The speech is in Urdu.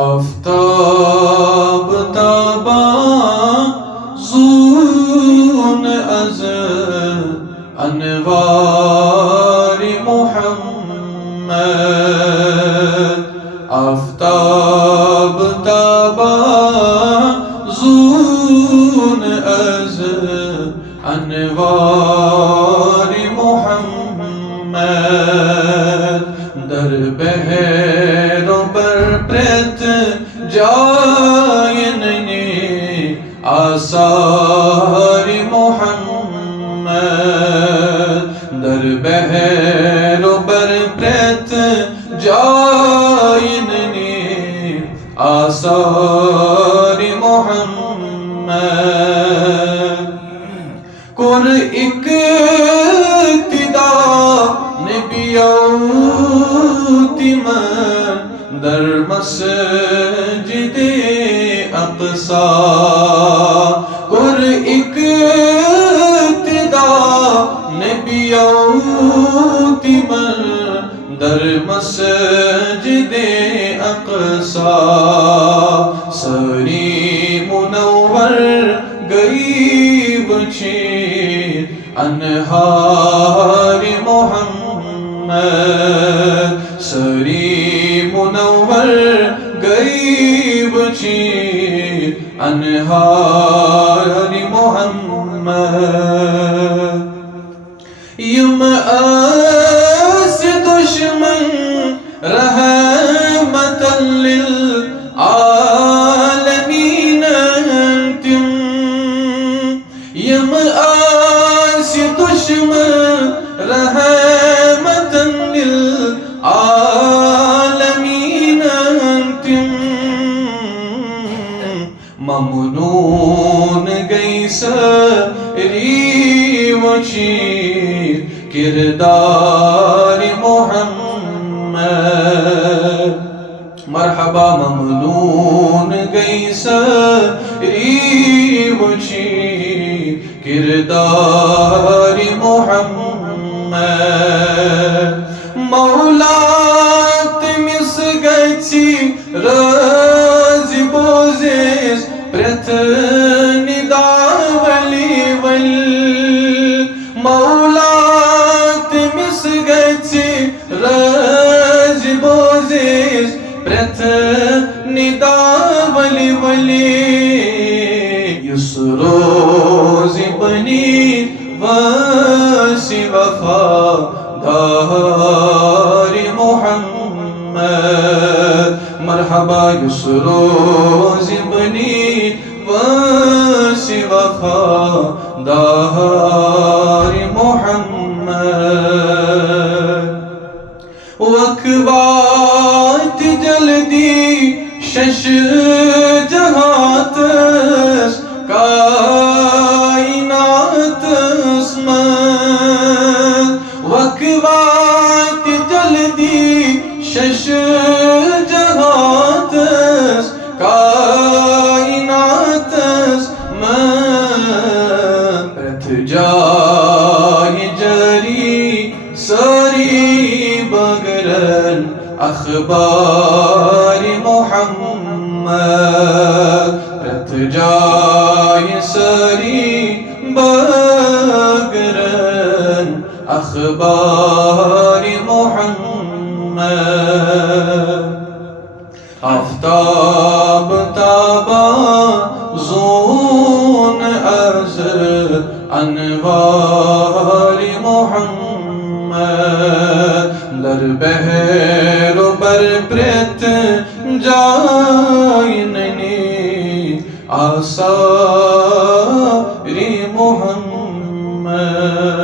Aftab Taban zone is Anwar Muhammad Aftab Taban zone is انوار محمد در بحر و بر پرت جای نہیں آثار محمد در بحر و بر پرت جای نہیں آثار محمد کر اقتدا نبیوتی من در مسجد اقصا کر اقتدا نبیوتی من در مسجد اقصا سری منور گئی بچی انہار محمد سری منور گئی بچی انہار محمد یم اس دشمن رحمتا للعالمین انتم یم اس دشمن رحمتا للعالمین انتم ممنون گئی سری وچیر کردار محمد مرحبا ممنون گئی سری وچیر کردار محمد مولات مس گئی رازی بوزیز پرت نداولی ول مولات مس گئی رازی بوزیز پرت نداولی ولی یس روزی بنی وسی وفادار محمد مرحبا یس روزی بنی وسی وفادار محمد وقوات جلدی شش جہات کائنات اسمت وقوات جلدی شش جہات کائنات اسمت پرت جائے جری ساری بگرن اخبار محمد پرت جائے سری بگرن اخبار محمد آفتاب تاباں زون از انوار محمد لر بحر و بر پرت جای نہیں آثار محمد